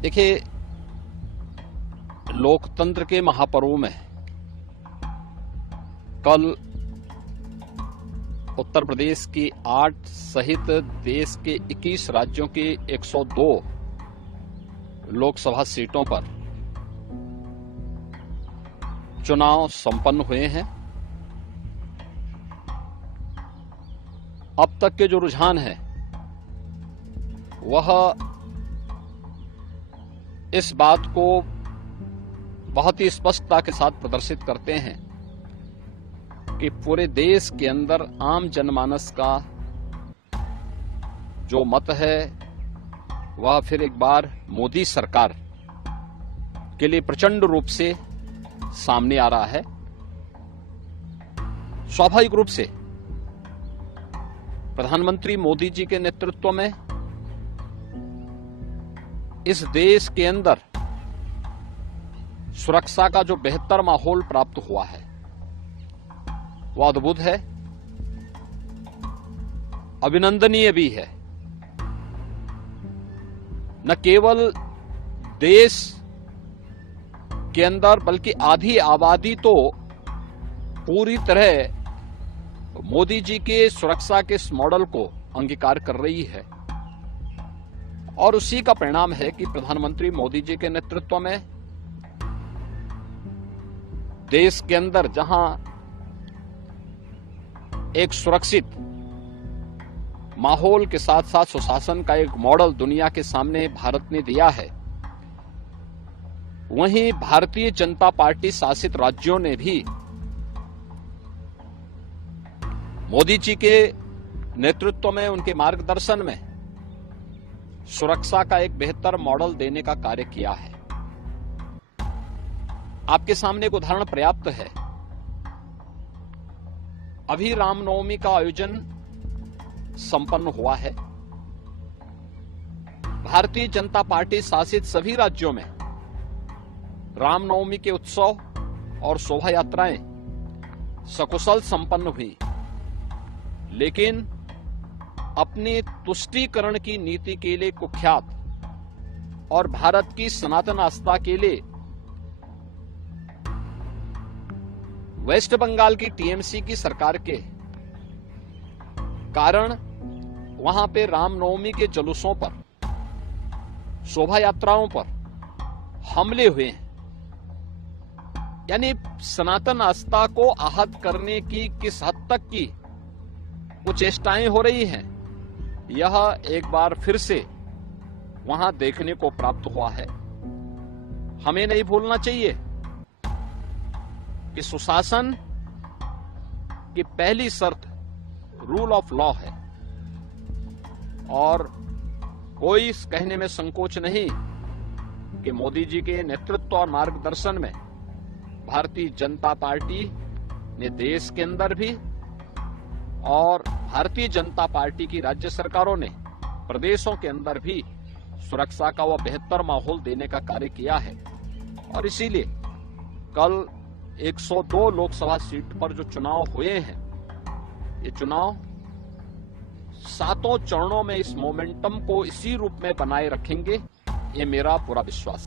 देखिए, लोकतंत्र के महापर्व में कल उत्तर प्रदेश की 8 सहित देश के 21 राज्यों की 102 लोकसभा सीटों पर चुनाव संपन्न हुए हैं। अब तक के जो रुझान है वह इस बात को बहुत ही स्पष्टता के साथ प्रदर्शित करते हैं कि पूरे देश के अंदर आम जनमानस का जो मत है वह फिर एक बार मोदी सरकार के लिए प्रचंड रूप से सामने आ रहा है। स्वाभाविक रूप से प्रधानमंत्री मोदी जी के नेतृत्व में इस देश के अंदर सुरक्षा का जो बेहतर माहौल प्राप्त हुआ है वह अद्भुत है, अभिनंदनीय भी है। न केवल देश के अंदर बल्कि आधी आबादी तो पूरी तरह मोदी जी के सुरक्षा के इस मॉडल को अंगीकार कर रही है और उसी का परिणाम है कि प्रधानमंत्री मोदी जी के नेतृत्व में देश के अंदर जहां एक सुरक्षित माहौल के साथ साथ सुशासन का एक मॉडल दुनिया के सामने भारत ने दिया है, वहीं भारतीय जनता पार्टी शासित राज्यों ने भी मोदी जी के नेतृत्व में, उनके मार्गदर्शन में सुरक्षा का एक बेहतर मॉडल देने का कार्य किया है। आपके सामने एक उदाहरण पर्याप्त है। अभी रामनवमी का आयोजन संपन्न हुआ है। भारतीय जनता पार्टी शासित सभी राज्यों में रामनवमी के उत्सव और शोभा यात्राएं सकुशल संपन्न हुई, लेकिन अपनी तुष्टीकरण की नीति के लिए कुख्यात और भारत की सनातन आस्था के लिए वेस्ट बंगाल की टीएमसी की सरकार के कारण वहां पे रामनवमी के जुलूसों पर, शोभा यात्राओं पर हमले हुए हैं। यानी सनातन आस्था को आहत करने की किस हद तक की कुछ चेष्टाएं हो रही हैं, यह एक बार फिर से वहां देखने को प्राप्त हुआ है। हमें नहीं भूलना चाहिए कि सुशासन की पहली शर्त रूल ऑफ लॉ है और कोई इस कहने में संकोच नहीं कि मोदी जी के नेतृत्व और मार्गदर्शन में भारतीय जनता पार्टी ने देश के अंदर भी और भारतीय जनता पार्टी की राज्य सरकारों ने प्रदेशों के अंदर भी सुरक्षा का वह बेहतर माहौल देने का कार्य किया है। और इसीलिए कल 102 लोकसभा सीट पर जो चुनाव हुए हैं, ये चुनाव 7 चरणों में इस मोमेंटम को इसी रूप में बनाए रखेंगे, ये मेरा पूरा विश्वास है।